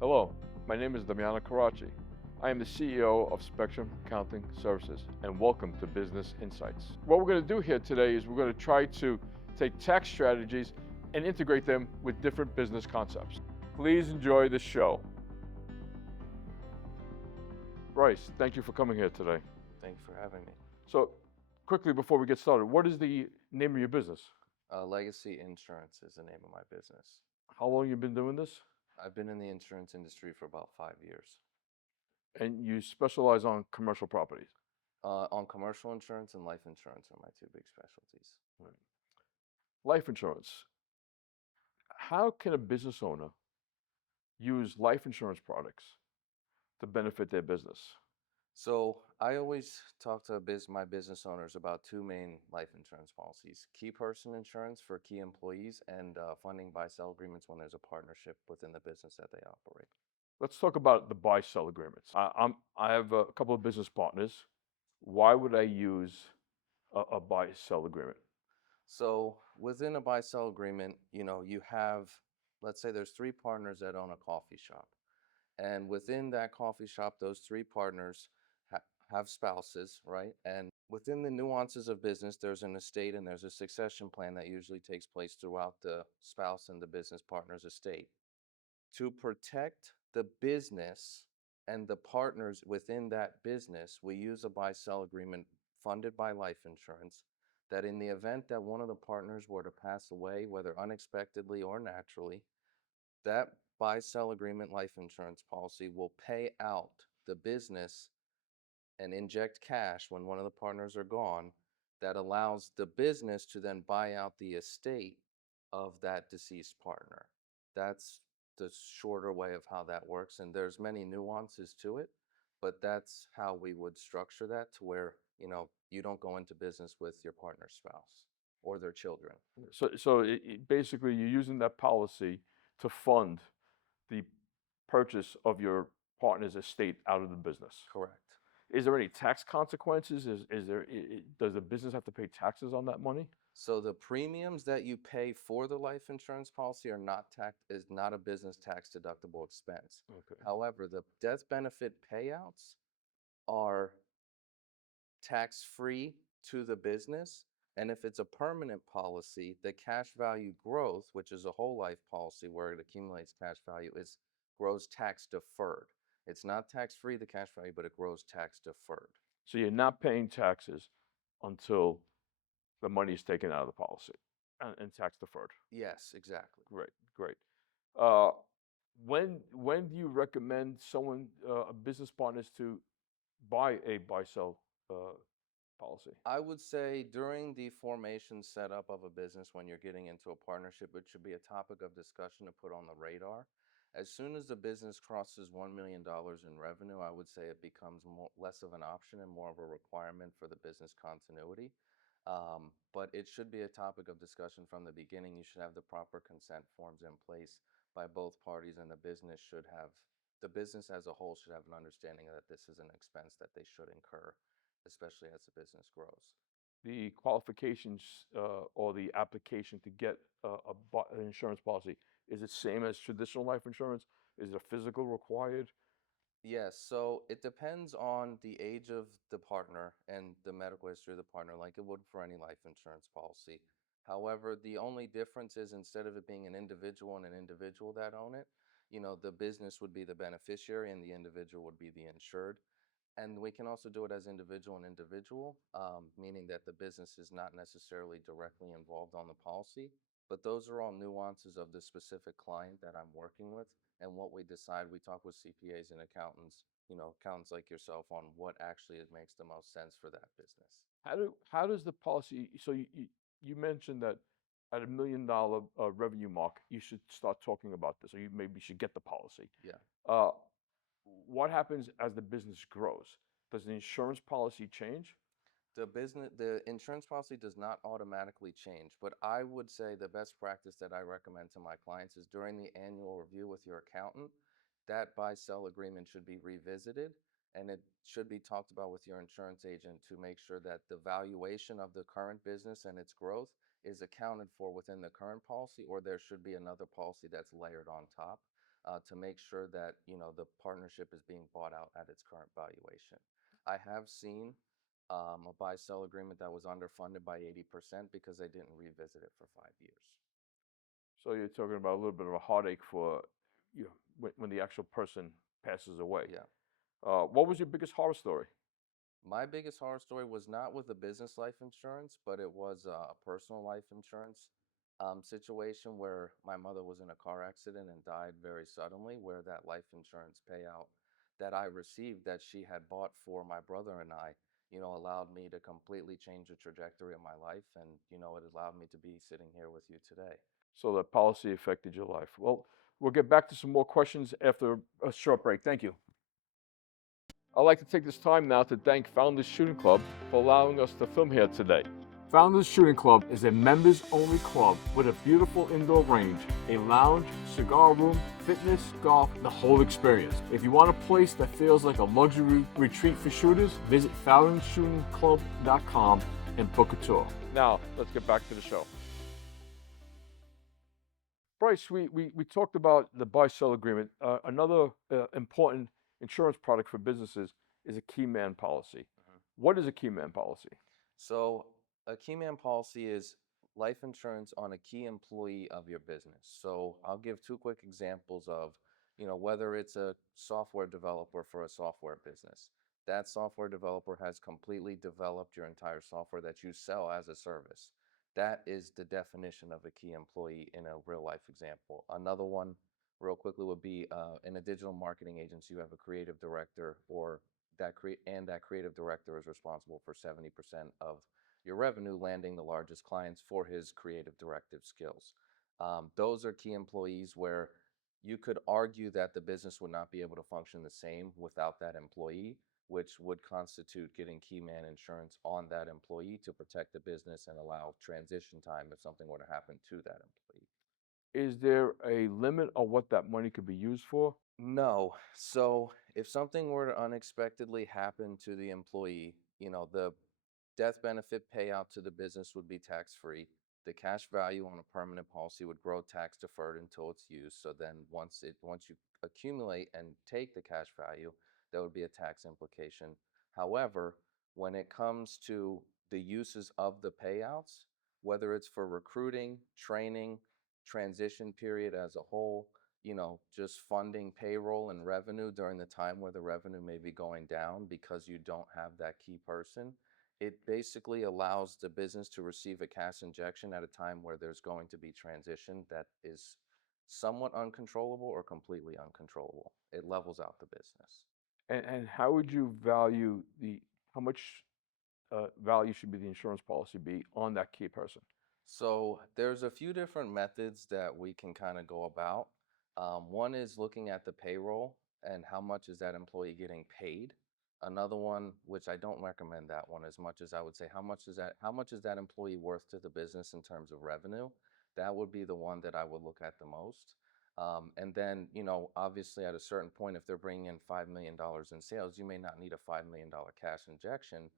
Hello, my name is Damiano Karachi. I am the CEO of Spectrum Accounting Services, and welcome to Business Insights. What we're going to do here today is we're going to try to take tax strategies and integrate them with different business concepts. Please enjoy the show. Bryce, thank you for coming here today. Thank you for having me. So, quickly before we get started, what is the name of your business? Legacy Insurance is the name of my business. How long you been doing this? I've been in the insurance industry for about 5 years. And you specialize on commercial properties. On commercial insurance and life insurance are my two big specialties. Right. Life insurance. How can a business owner use life insurance products to benefit their business? So I always talk to my business owners about two main life insurance policies: key person insurance for key employees, and funding buy-sell agreements when there's a partnership within the business that they operate. Let's talk about the buy-sell agreements. I have a couple of business partners. Why would I use a buy-sell agreement? So within a buy-sell agreement, you have, let's say there's three partners that own a coffee shop. And within that coffee shop, those three partners have spouses, right? And within the nuances of business, there's an estate and there's a succession plan that usually takes place throughout the spouse and the business partner's estate. To protect the business and the partners within that business, we use a buy sell agreement funded by life insurance that in the event that one of the partners were to pass away, whether unexpectedly or naturally, that buy sell agreement life insurance policy will pay out the business and inject cash when one of the partners are gone that allows the business to then buy out the estate of that deceased partner. That's the shorter way of how that works, and there's many nuances to it, but that's how we would structure that to where, you don't go into business with your partner's spouse or their children. So basically, you're using that policy to fund the purchase of your partner's estate out of the business. Correct. Is there any tax consequences? Does the business have to pay taxes on that money? So the premiums that you pay for the life insurance policy are not is not a business tax deductible expense. Okay. However, the death benefit payouts are tax free to the business. And if it's a permanent policy, the cash value growth, which is a whole life policy where it accumulates cash value, grows tax deferred. It's not tax free, the cash value, but it grows tax deferred. So you're not paying taxes until the money is taken out of the policy and tax deferred. Yes, exactly. Great, great. Uh, when do you recommend someone, a business partners, to buy a buy sell policy? I would say during the formation setup of a business, when you're getting into a partnership, it should be a topic of discussion to put on the radar. As soon as the business crosses $1 million in revenue, I would say it becomes less of an option and more of a requirement for the business continuity. But it should be a topic of discussion from the beginning. You should have the proper consent forms in place by both parties, and the business as a whole should have an understanding that this is an expense that they should incur, especially as the business grows. The qualifications or the application to get an insurance policy, is it same as traditional life insurance? Is there physical required? Yes, so it depends on the age of the partner and the medical history of the partner, like it would for any life insurance policy. However, the only difference is instead of it being an individual and an individual that own it, the business would be the beneficiary and the individual would be the insured. And we can also do it as individual and individual, meaning that the business is not necessarily directly involved on the policy, but those are all nuances of the specific client that I'm working with and what we decide. We talk with CPAs and accountants, accountants like yourself, on what actually makes the most sense for that business. How does the policy? So you mentioned that at $1 million revenue mark, you should start talking about this, or you maybe should get the policy. Yeah. Uh, what happens as the business grows? Does the insurance policy change? The insurance policy does not automatically change, but I would say the best practice that I recommend to my clients is during the annual review with your accountant, that buy sell agreement should be revisited and it should be talked about with your insurance agent to make sure that the valuation of the current business and its growth is accounted for within the current policy, or there should be another policy that's layered on top. to make sure that the partnership is being bought out at its current valuation. I have seen a buy-sell agreement that was underfunded by 80% because they didn't revisit it for 5 years. So you're talking about a little bit of a heartache for when the actual person passes away. Yeah. What was your biggest horror story? My biggest horror story was not with the business life insurance, but it was a personal life insurance situation where my mother was in a car accident and died very suddenly, where that life insurance payout that I received that she had bought for my brother and I, allowed me to completely change the trajectory of my life. And, it allowed me to be sitting here with you today. So the policy affected your life. Well, we'll get back to some more questions after a short break. Thank you. I'd like to take this time now to thank Founders Shooting Club for allowing us to film here today. Founders Shooting Club is a members-only club with a beautiful indoor range, a lounge, cigar room, fitness, golf, the whole experience. If you want a place that feels like a luxury retreat for shooters, visit foundersshootingclub.com and book a tour. Now, let's get back to the show. Bryce, we talked about the buy-sell agreement. Another important insurance product for businesses is a key man policy. What is a key man policy? So a key man policy is life insurance on a key employee of your business. So I'll give two quick examples of, whether it's a software developer for a software business. That software developer has completely developed your entire software that you sell as a service. That is the definition of a key employee in a real life example. Another one, real quickly, would be in a digital marketing agency, you have a creative director, or that creative director is responsible for 70% of your revenue, landing the largest clients for his creative directive skills. Those are key employees where you could argue that the business would not be able to function the same without that employee, which would constitute getting key man insurance on that employee to protect the business and allow transition time if something were to happen to that employee. Is there a limit on what that money could be used for? No. So if something were to unexpectedly happen to the employee, the death benefit payout to the business would be tax-free. The cash value on a permanent policy would grow tax deferred until it's used. So then once you accumulate and take the cash value, there would be a tax implication. However, when it comes to the uses of the payouts, whether it's for recruiting, training, transition period as a whole, just funding payroll and revenue during the time where the revenue may be going down because you don't have that key person, it basically allows the business to receive a cash injection at a time where there's going to be transition that is somewhat uncontrollable or completely uncontrollable. It levels out the business. And how would you value how much value should be the insurance policy be on that key person? So there's a few different methods that we can kind of go about. One is looking at the payroll and how much is that employee getting paid. Another one, which I don't recommend that one as much as I would say, how much is that employee worth to the business in terms of revenue? That would be the one that I would look at the most. And then, obviously at a certain point, if they're bringing in $5 million in sales, you may not need a $5 million cash injection,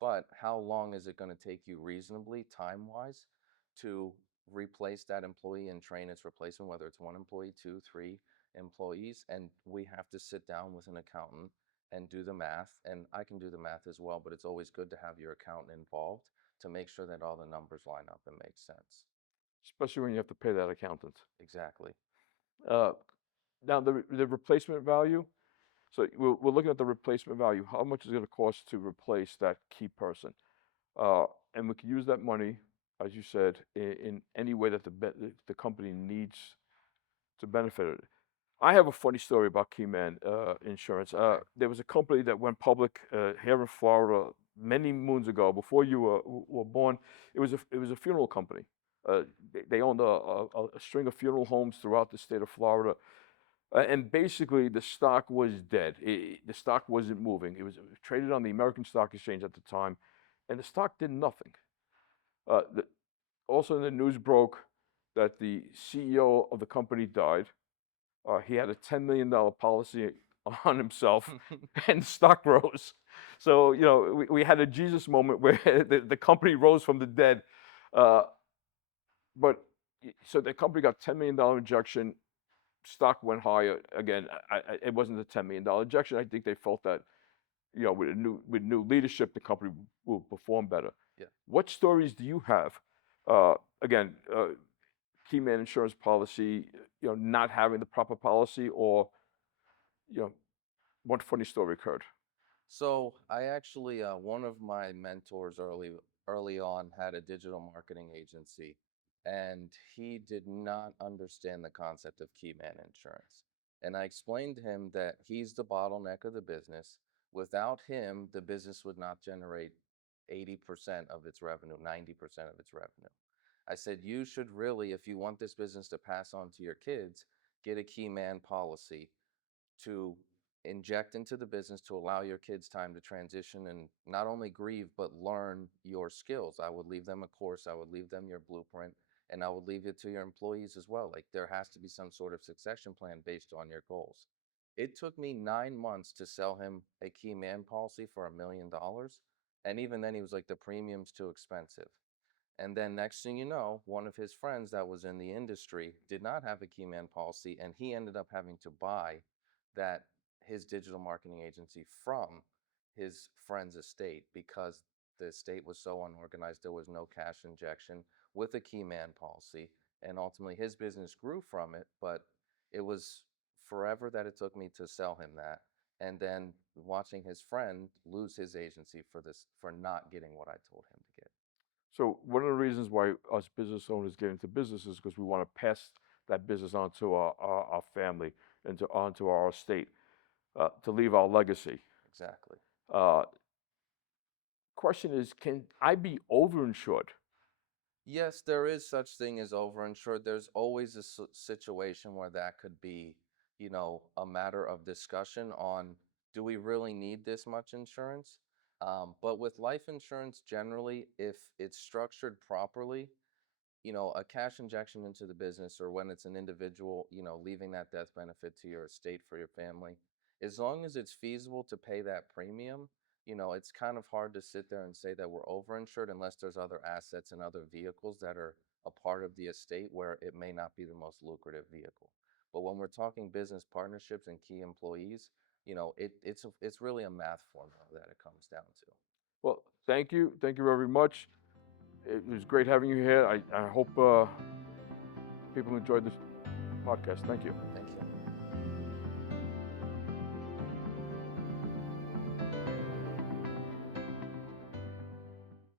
but how long is it going to take you reasonably time-wise to replace that employee and train its replacement, whether it's one employee, two, three employees? And we have to sit down with an accountant and do the math. And I can do the math as well, but it's always good to have your accountant involved to make sure that all the numbers line up and make sense. Especially when you have to pay that accountant. Exactly. Uh, Now, the replacement value. So we're looking at the replacement value. How much is it going to cost to replace that key person? And we can use that money, as you said, in any way that the company needs to benefit it. I have a funny story about Keyman Insurance. Okay. There was a company that went public here in Florida many moons ago, before you were born. It was a funeral company. They owned a string of funeral homes throughout the state of Florida. And basically, the stock was dead. The stock wasn't moving. It was traded on the American Stock Exchange at the time, and the stock did nothing. Uh, the, Also, the news broke that the CEO of the company died. He had a $10 million policy on himself, and the stock rose. So, we had a Jesus moment where the company rose from the dead. Uh, but so the company got $10 million injection. stock went higher. Again, it wasn't a $10 million injection. I think they felt that, with new leadership, the company will perform better. Yeah. What stories do you have? Again, key man insurance policy, not having the proper policy, or you know, what funny story occurred? So I actually, one of my mentors early on had a digital marketing agency, and he did not understand the concept of key man insurance. And I explained to him that he's the bottleneck of the business. Without him, the business would not generate 80% of its revenue, 90% of its revenue. I said, you should really, if you want this business to pass on to your kids, get a key man policy to inject into the business to allow your kids time to transition and not only grieve but learn your skills. I would leave them a course, I would leave them your blueprint, and I would leave it to your employees as well. Like there has to be some sort of succession plan based on your goals. It took me 9 months to sell him a key man policy for $1 million. And even then he was like, the premium's too expensive. And then next thing you know, one of his friends that was in the industry did not have a key man policy, and he ended up having to buy that his digital marketing agency from his friend's estate because the estate was so unorganized. There was no cash injection with a key man policy, and ultimately his business grew from it. But it was forever that it took me to sell him that, and then watching his friend lose his agency for not getting what I told him to get. So one of the reasons why us business owners get into business is because we want to pass that business on to our family and onto our estate, to leave our legacy. Exactly. Uh, Question is, can I be overinsured? Yes, there is such thing as overinsured. There's always a situation where that could be, a matter of discussion on, do we really need this much insurance? But with life insurance, generally, if it's structured properly, a cash injection into the business or when it's an individual, leaving that death benefit to your estate for your family, as long as it's feasible to pay that premium, it's kind of hard to sit there and say that we're overinsured unless there's other assets and other vehicles that are a part of the estate where it may not be the most lucrative vehicle. But when we're talking business partnerships and key employees, it's really a math formula that it comes down to. Well, thank you. Thank you very much. It was great having you here. I hope people enjoyed this podcast. Thank you.